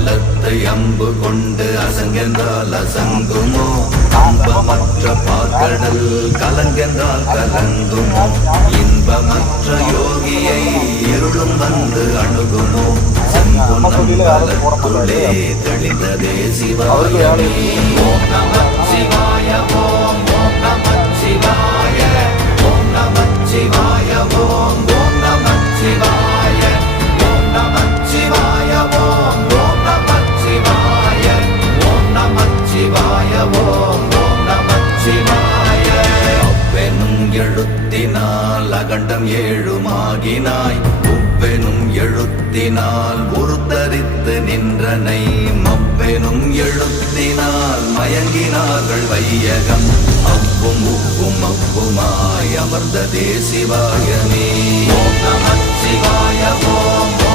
பலத்தை அம்பு கொண்டு அசங்கென்றால் அசங்குமோ இன்பமற்ற பார்க்கடல் கலங்கென்றால் கலங்குமோ இன்பமற்ற யோகியை இருளும் வந்து அணுகுமோ செம்பொன்னம் கலத்துள்ளே தெளிந்ததே சிவாயமே ஓம் நமச் சிவாய ஓம் ஓம் நமச் சிவாய ஓம் நமச் சிவாய ஓம் ஓம் நமச் சிவாய ஓம் நமச் சிவாய ஓம் ஓம் நமச் சிவாய ஓம் நமச் சிவாய ஓம் ஓம் நமச் சிவாய ஒப்பெனும் எழுத்தினால் அகண்டம் ஏழுமாகினாய் உப்பெனும் எழுத்தினால் உருத்தரித்து நின்றனை மப்பெனும் எழுத்தினால் மயங்கினார்கள் வையகம் அவ்வும் உப்பும் அப்புமாய் அமர்ந்ததே சிவாயமே ஓம் நமச் சிவாய ஓம்